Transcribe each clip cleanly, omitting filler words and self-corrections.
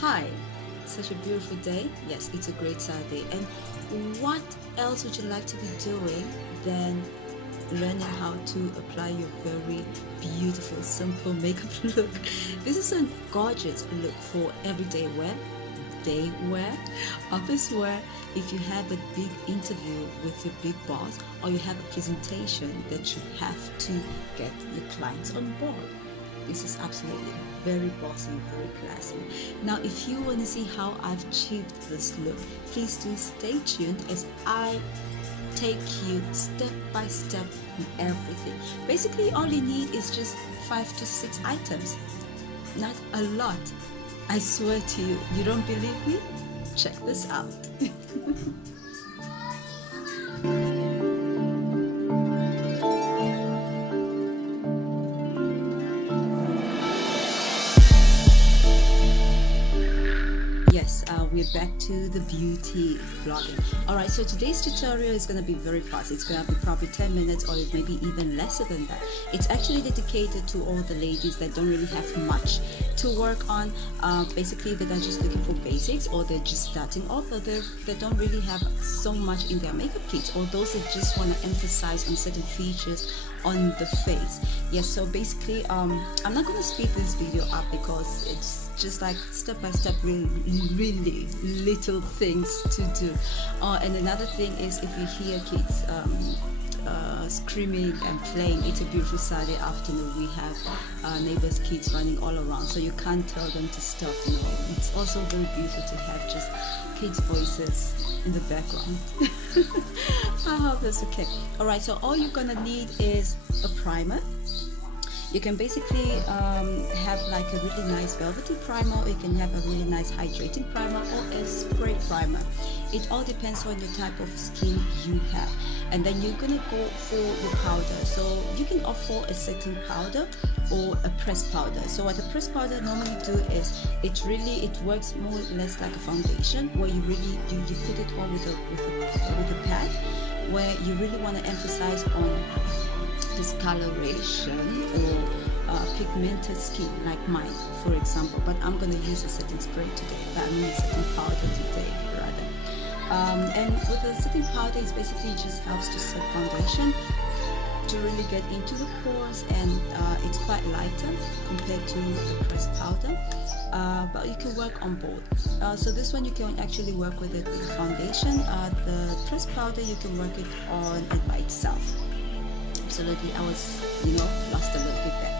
Hi, such a beautiful day. Yes, it's a great Saturday. And what else would you like to be doing than learning how to apply your very beautiful, simple makeup look? This is a gorgeous look for everyday wear, day wear, office wear. If you have a big interview with your big boss or you have a presentation that you have to get your clients on board, this is absolutely very bossy, very classy. Now, if you want to see how I've achieved this look, please do stay tuned as I take you step by step in everything. Basically, all you need is just 5 to 6 items, not a lot. I swear to you, you don't believe me? Check this out. Yes, we're back to the beauty vlogging. Alright, so today's tutorial is going to be very fast. It's going to be probably 10 minutes or maybe even lesser than that. It's actually dedicated to all the ladies that don't really have much to work on. Basically, that are just looking for basics, or they're just starting off, or they don't really have so much in their makeup kits, or those that just want to emphasize on certain features on the face. Yes, so basically, I'm not going to speed this video up because it's just like step by step, really little things to do. And another thing is, if you hear kids screaming and playing, it's a beautiful Saturday afternoon. We have neighbors' kids running all around, so you can't tell them to stop. You know, it's also very beautiful to have just kids' voices in the background. I hope that's okay. All right, so all you're gonna need is a primer. You can basically have like a really nice velvety primer, or you can have a really nice hydrating primer, or a spray primer. It all depends on the type of skin you have. And then you're gonna go for your powder. So you can opt for a setting powder or a pressed powder. So what a pressed powder normally do is it works more or less like a foundation, where you put it on with a pad, where you really want to emphasize on discoloration or pigmented skin like mine, for example. But I'm going to use a setting spray today, but I mean a setting powder today rather. And with the setting powder, it basically just helps to set foundation, to really get into the pores, and it's quite lighter compared to the pressed powder. But you can work on both. So this one you can actually work with it with the foundation. The pressed powder you can work it on it by itself. Absolutely, I was, lost a little bit there.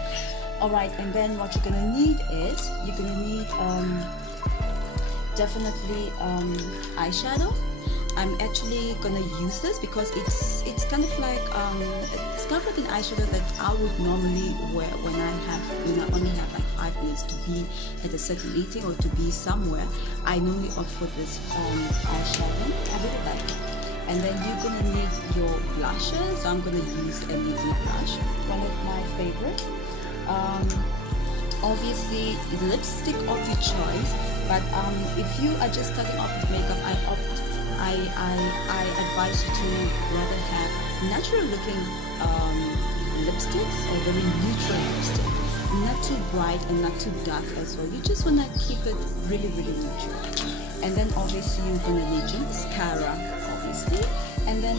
Alright, and then what you're gonna need is, you're gonna need definitely eyeshadow. I'm actually gonna use this because it's kind of like an eyeshadow that I would normally wear when I only have like 5 minutes to be at a certain meeting or to be somewhere. I normally opt for this eyeshadow. I really like it. And then you're gonna need your blushes. So I'm gonna use a LED blush, one of my favorites. Obviously, lipstick of your choice. But if you are just starting off with makeup, I advise you to rather have natural looking lipstick, or very neutral lipstick. Not too bright and not too dark as well. You just wanna keep it really neutral. And then obviously you're gonna need your mascara, and then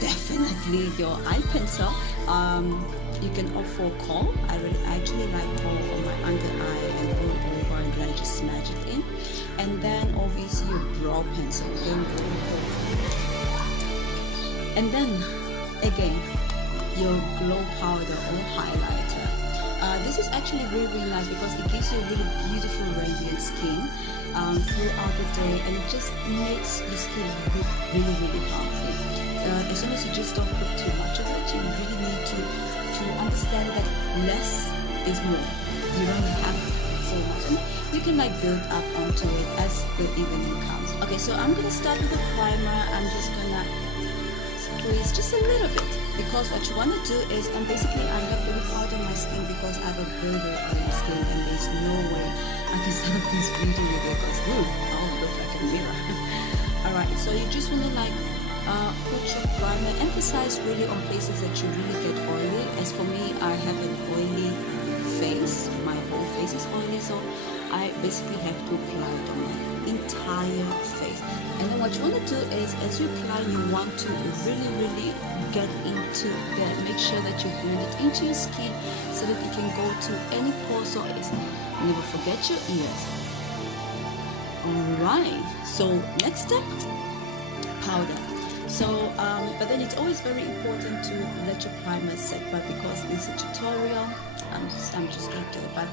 definitely your eye pencil. You can opt for kohl. I actually like kohl on my under eye and all over, and then I just smash it in. And then obviously your brow pencil, and then again your glow powder or highlighter. This is actually really nice because it gives you a really beautiful radiant skin throughout the day, and it just makes your skin look really healthy. As long as you just don't put too much of it, you really need to understand that less is more. You don't have so much, and you can like build up onto it as the evening comes. Okay, so I'm gonna start with a primer. I'm just gonna squeeze just a little bit, because what you want to do is, basically I have really powder my skin because I have a very oily skin, and there's no way I can start this video with it because I'll look like a mirror. Alright, so you just want to like put your primer, emphasize really on places that you really get oily. As for me, I have an oily face, my whole face is oily, so I basically have to apply it on my entire face. And then what you want to do is, as you apply, you want to really get into that. Make sure that you blend it into your skin so that it can go to any pores or areas. Never forget your ears. Alright, so next step, powder. So but then it's always very important to let your primer set, but because it's a tutorial, I'm just going to do it, but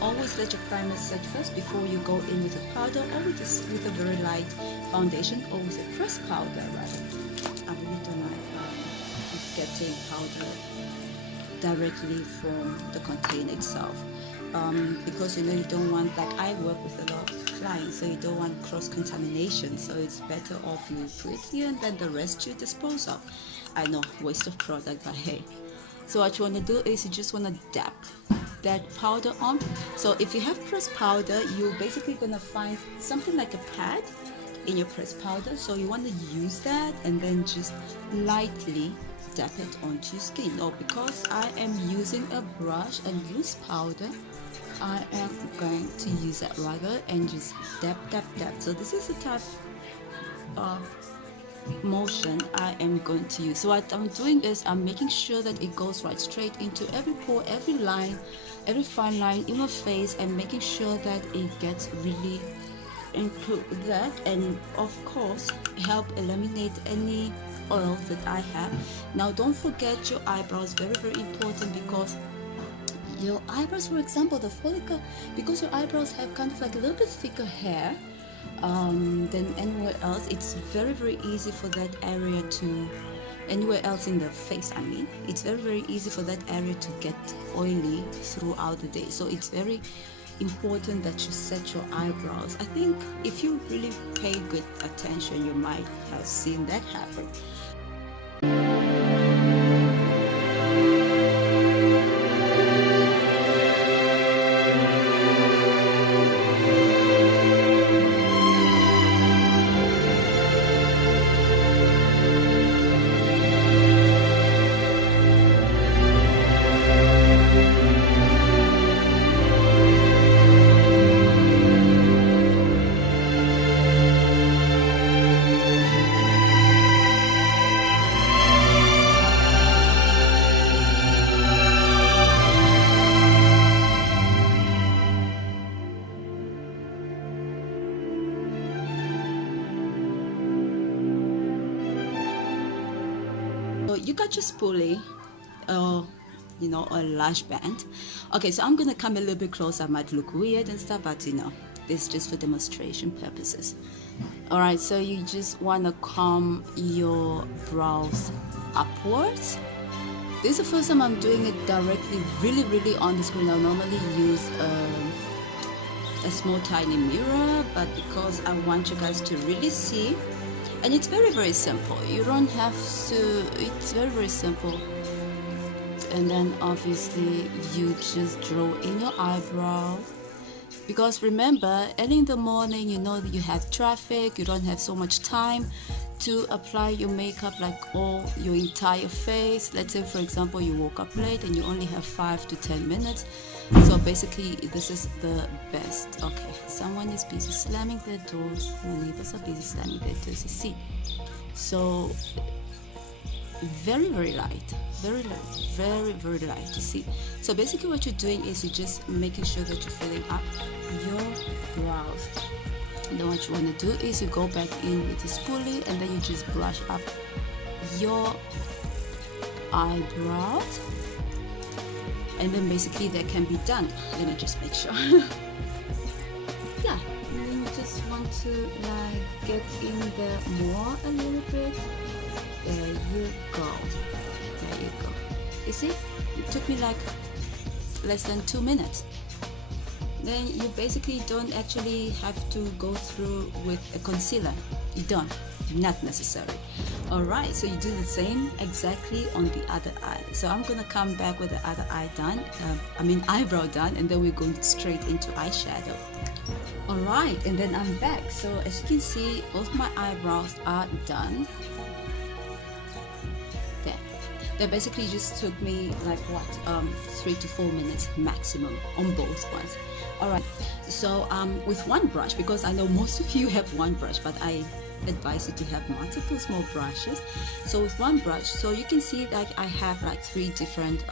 always let your primer set first before you go in with a powder, or with a very light foundation, or with a pressed powder rather. I really don't like getting powder directly from the container itself, because you don't want, like I work with a lot of clients, so you don't want cross-contamination, so it's better off you put it here and then the rest you dispose of. I know, waste of product, but hey. So what you want to do is you just want to dab that powder on. So if you have pressed powder, you're basically going to find something like a pad in your pressed powder, so you want to use that and then just lightly dab it onto your skin. Now because I am using a brush and loose powder, I am going to use that ragger and just dab. So this is the type of motion I am going to use. So what I'm doing is I'm making sure that it goes right straight into every pore, every line, every fine line in my face, and making sure that it gets really into that, and of course help eliminate any oil that I have. Now don't forget your eyebrows, very important, because your eyebrows, for example, the follicle, because your eyebrows have kind of like a little bit thicker hair than anywhere else, it's very easy for that area to, anywhere else in the face, I mean, it's very easy for that area to get oily throughout the day. So it's very important that you set your eyebrows. I think if you really pay good attention, you might have seen that happen. You got your spoolie, you know, or lash band. Okay, so I'm gonna come a little bit closer. I might look weird and stuff, but you know, this is just for demonstration purposes. All right, so you just want to comb your brows upwards. This is the first time I'm doing it directly, really on the screen. I normally use a small tiny mirror, but because I want you guys to really see. And it's very simple. You don't have to, it's very simple. And then obviously you just draw in your eyebrow, because remember, early in the morning, you know that you have traffic, you don't have so much time to apply your makeup, like all your entire face. Let's say for example you woke up late and you only have 5 to 10 minutes. So basically this is the best. Okay, someone is busy slamming their doors. My neighbors are busy slamming their doors, you see. So very light, very light, you see. So basically what you're doing is you're just making sure that you're filling up your brows. And then what you want to do is you go back in with the spoolie and then you just brush up your eyebrows, and then basically that can be done. Let me just make sure. Yeah, and then you just want to like get in there more a little bit. There you go. There you go. You see, it took me like less than 2 minutes. Then you basically don't actually have to go through with a concealer. You don't, not necessary. Alright, so you do the same exactly on the other eye. So I'm gonna come back with the other eye done, eyebrow done, and then we're going straight into eyeshadow. Alright, and then I'm back. So as you can see, both my eyebrows are done. There. That basically just took me like what 3 to 4 minutes maximum on both ones. All right, so with one brush, because I know most of you have one brush, but I advise you to have multiple small brushes. So with one brush, so you can see that I have like 3 different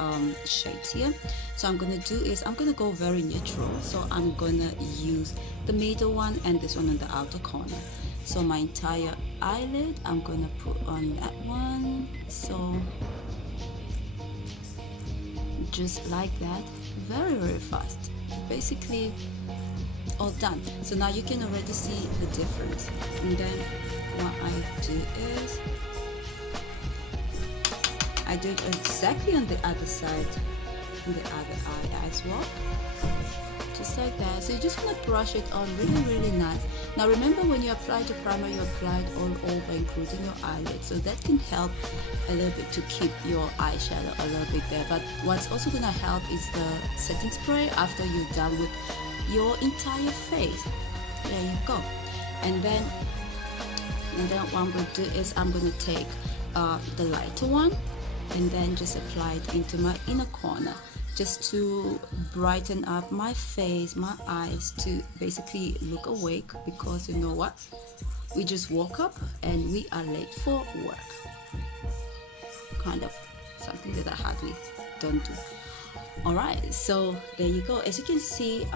shades here. So I'm gonna do is I'm gonna go very neutral. So I'm gonna use the middle one and this one on the outer corner. So my entire eyelid, I'm gonna put on that one. So just like that, very fast, basically all done. So now you can already see the difference. And then what I do is I do it exactly on the other side, on the other eye as well, just like that. So you just want to brush it on really nice. Now remember, when you apply the primer, you apply it all over, including your eyelid, so that can help a little bit to keep your eyeshadow a little bit there. But what's also going to help is the setting spray after you're done with your entire face. There you go. And then what I'm going to do is I'm going to take the lighter one and then just apply it into my inner corner, just to brighten up my face, my eyes, to basically look awake, because you know what, we just woke up and we are late for work. Kind of something that I hardly don't do. Alright, so there you go. As you can see,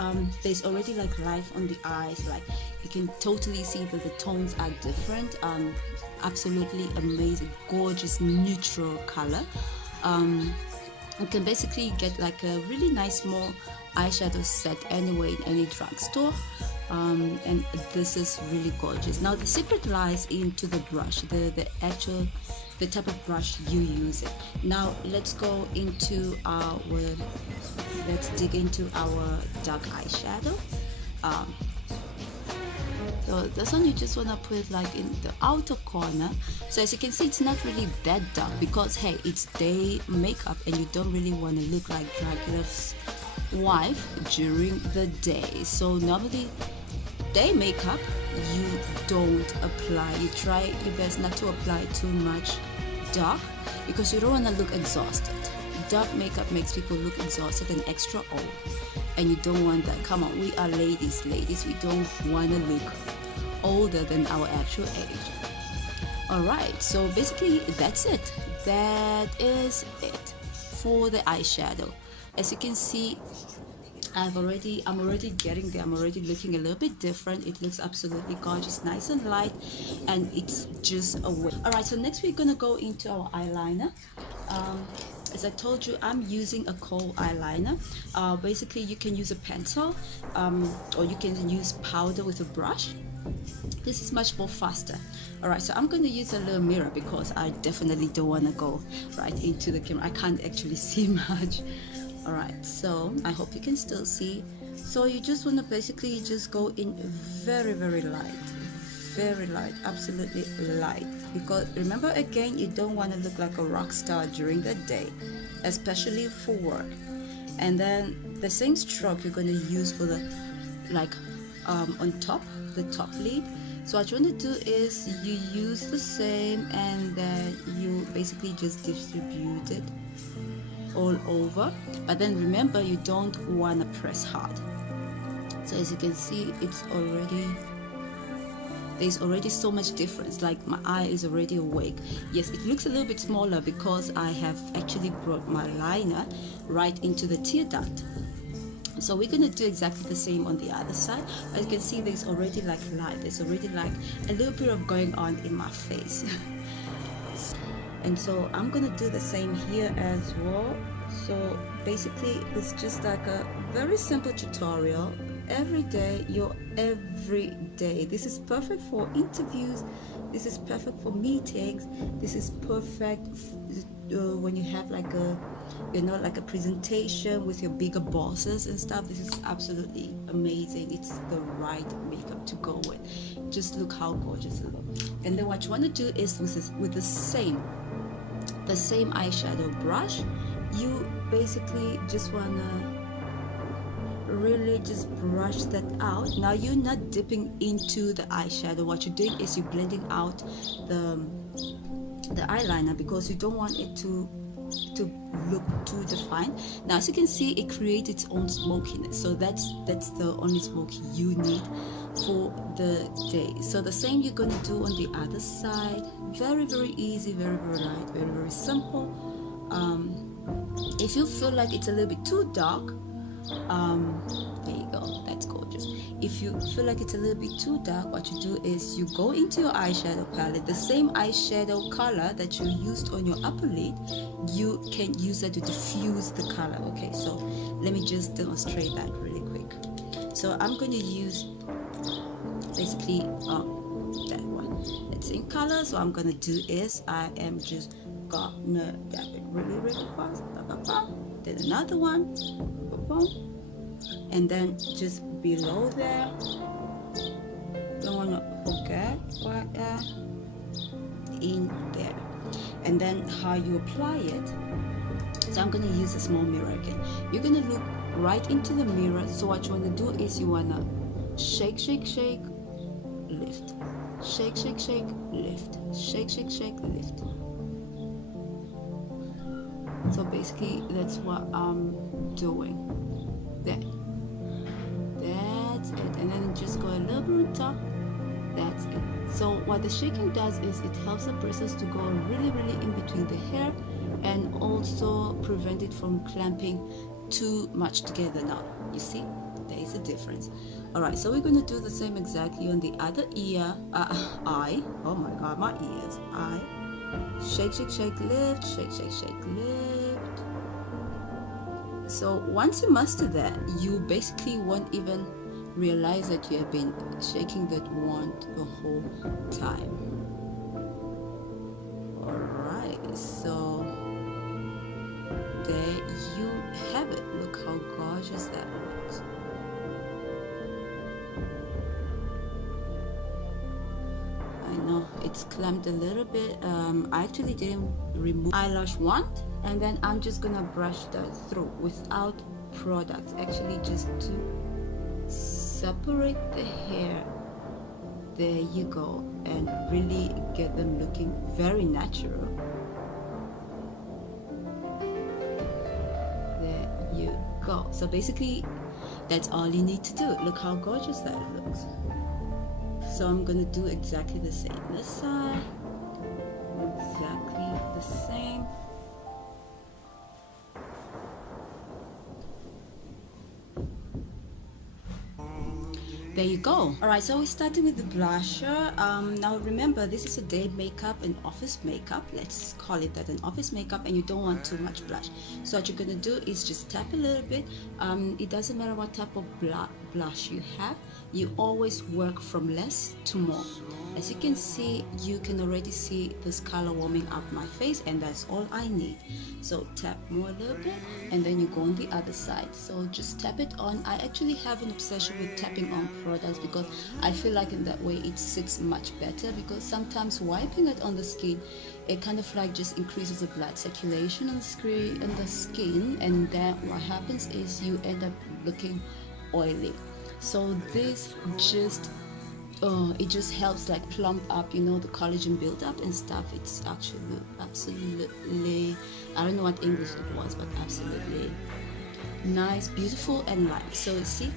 there's already like life on the eyes. Like you can totally see that the tones are different. Absolutely amazing, gorgeous neutral color. You can basically get like a really nice small eyeshadow set anyway in any drugstore. And this is really gorgeous. Now the secret lies into the brush, the type of brush you use it. Now let's go into let's dig into our dark eyeshadow. So this one you just want to put like in the outer corner. So as you can see, it's not really that dark, because hey, it's day makeup and you don't really want to look like Dracula's wife during the day. So normally day makeup you don't apply, you try your best not to apply too much dark, because you don't want to look exhausted. Dark makeup makes people look exhausted and extra old, and you don't want that. Come on, we are ladies, we don't want to look older than our actual age. Alright, so basically that's it. That is it for the eyeshadow. As you can see, I'm already getting there. I'm already looking a little bit different. It looks absolutely gorgeous, nice and light, and it's just a way. All right, so next we're gonna go into our eyeliner. As I told you, I'm using a kohl eyeliner. Basically, you can use a pencil, or you can use powder with a brush. This is much more faster. All right, so I'm going to use a little mirror, because I definitely don't want to go right into the camera. I can't actually see much. All right, so I hope you can still see. So you just want to basically just go in very light, absolutely light, because remember, again, you don't want to look like a rock star during the day, especially for work. And then the same stroke you're going to use for the on top, the top lid. So what you want to do is you use the same, and then you basically just distribute it all over. But then remember, you don't want to press hard. So as you can see, there's already so much difference. Like my eye is already awake. Yes, it looks a little bit smaller because I have actually brought my liner right into the tear duct. So we're going to do exactly the same on the other side. As you can see, there's already like light, there's already like a little bit of going on in my face. And so I'm going to do the same here as well. So basically it's just like a very simple tutorial. Every day, your every day. This is perfect for interviews, this is perfect for meetings, this is perfect when you have like a presentation with your bigger bosses and stuff. This is absolutely amazing. It's the right makeup to go with. Just look how gorgeous it looks. And then what you want to do is with the same eyeshadow brush, you basically just want to really just brush that out. Now you're not dipping into the eyeshadow. What you're doing is you're blending out the eyeliner, because you don't want it to to look too defined. Now as you can see, it creates its own smokiness, so that's the only smoke you need for the day. So the same you're going to do on the other side. Very easy, very light, very simple. If you feel like it's a little bit too dark, there you go, that's gorgeous. If you feel like it's a little bit too dark, what you do is you go into your eyeshadow palette, the same eyeshadow color that you used on your upper lid, you can use that to diffuse the color. Okay, so let me just demonstrate that really quick. So I'm going to use basically that one, it's in color. So I'm going to do is I am just gonna dab it really fast, then another one, and then just below there, don't want to forget right in there. And then how you apply it, so I'm going to use a small mirror again. You're going to look right into the mirror. So what you want to do is you want to shake, lift, shake, lift, shake, lift. So basically that's what I'm doing. That's it, and then just go a little bit on top. That's it. So what the shaking does is it helps the bristles to go really in between the hair, and also prevent it from clamping too much together. Now you see there is a difference. All right, so we're going to do the same exactly on the other ear, eye. Oh my god, my ears. Eye. Shake, lift, shake, lift. So once you master that, you basically won't even realize that you have been shaking that wand the whole time. Alright, so there you have it. Look how gorgeous that looks. I know it's clamped a little bit. I actually didn't remove eyelash wand, and then I'm just gonna brush that through without products, actually just to separate the hair. There you go, and really get them looking very natural. There you go. So basically that's all you need to do. Look how gorgeous that looks. So I'm gonna do exactly the same this side, exactly the same. There you go. All right, so we're starting with the blusher. Now remember, this is a day makeup, an office makeup. Let's call it that, an office makeup, and you don't want too much blush. So what you're gonna do is just tap a little bit. It doesn't matter what type of blush you have. You always work from less to more. As you can see, you can already see this color warming up my face, and that's all I need. So tap more a little bit, and then you go on the other side. So just tap it on. I actually have an obsession with tapping on products because I feel like in that way it sits much better, because sometimes wiping it on the skin, it kind of like just increases the blood circulation on the skin, and then what happens is you end up looking oily. So this just it just helps like plump up, you know, the collagen build up and stuff. It's actually absolutely, I don't know what English it was, but absolutely nice, beautiful, and light. So you see,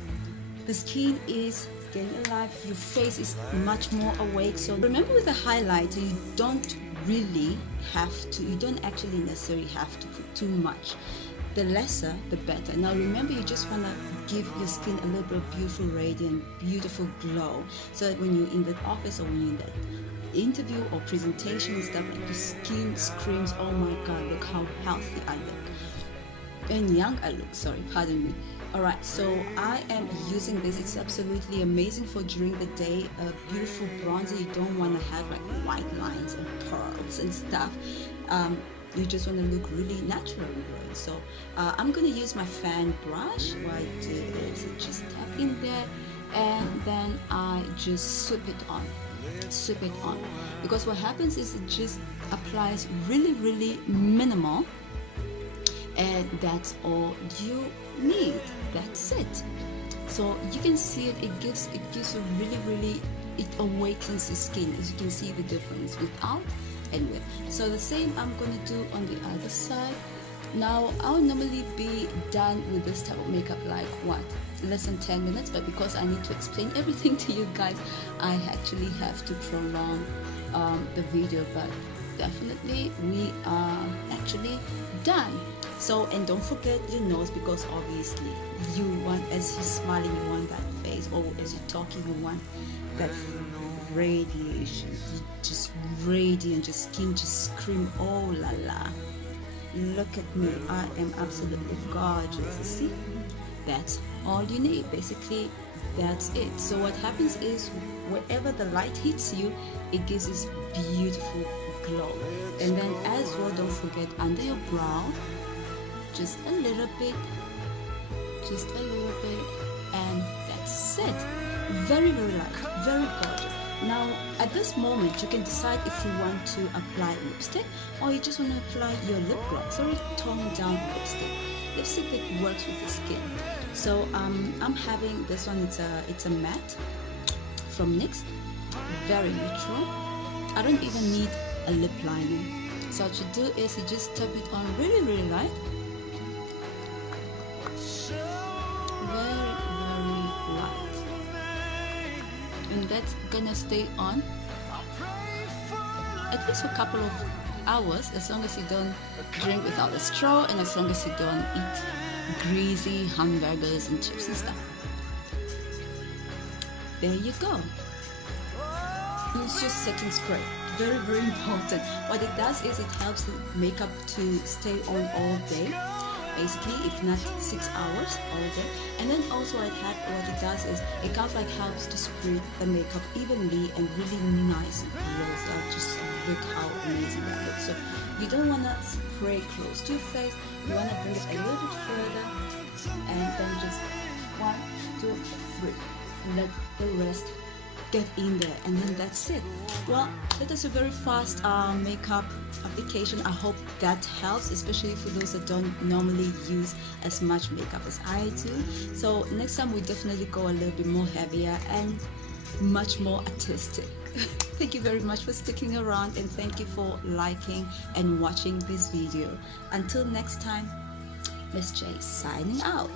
the skin is getting alive, your face is much more awake. So remember, with the highlighter, you don't really have to, you don't actually necessarily have to put too much. The lesser the better. Now remember, you just want to give your skin a little bit of beautiful radiant, beautiful glow, so that when you're in the office or when you're in that interview or presentation and stuff, like, your skin screams, oh my god, look how healthy I look and young I look. Sorry, pardon me. Alright, so I am using this. It's absolutely amazing for during the day, a beautiful bronzer. You don't want to have like white lines and pearls and stuff. You just want to look really natural and glowing. So I'm going to use my fan brush. What I do is I just tap in there, and then I just sweep it on. Because what happens is it just applies really minimal, and that's all you need. That's it. So you can see it. It gives you really, it awakens the skin. As you can see the difference. Without, Anyway, so the same I'm gonna do on the other side. Now I'll normally be done with this type of makeup like what, less than 10 minutes, but because I need to explain everything to you guys, I actually have to prolong the video, but definitely we are actually done. So, and don't forget your nose, because obviously you want, as you're smiling, you want that face, or as you're talking, you want that radiation, just radiant, your skin just scream, oh la la, look at me, I am absolutely gorgeous. See, that's all you need. Basically, that's it. So what happens is, wherever the light hits you, it gives this beautiful glow. And then as well, don't forget under your brow, just a little bit, and that's it. Very light, very gorgeous. Now at this moment you can decide if you want to apply lipstick, or you just want to apply your lip gloss, or a toned down lipstick that works with the skin. So I'm having this one. It's a matte from NYX, very neutral. I don't even need a lip liner. So what you do is you just tap it on really light, very light, and that's gonna stay on at least a couple of hours, as long as you don't drink without a straw, and as long as you don't eat greasy hamburgers and chips and stuff. There you go. Use your setting spray. Very important. What it does is it helps the makeup to stay on all day, basically, if not 6 hours all day. And then also what it does is it kind of like helps to spread the makeup evenly and really nice and glows out. Just look how amazing that looks. So you don't want to spray close to your face, you want to bring it a little bit further, and then just 1, 2, 3, let the rest get in there, and then that's it. Well, that is a very fast makeup application. I hope that helps, especially for those that don't normally use as much makeup as I do. So next time we definitely go a little bit more heavier and much more artistic. Thank you very much for sticking around, and thank you for liking and watching this video. Until next time, Miss J signing out.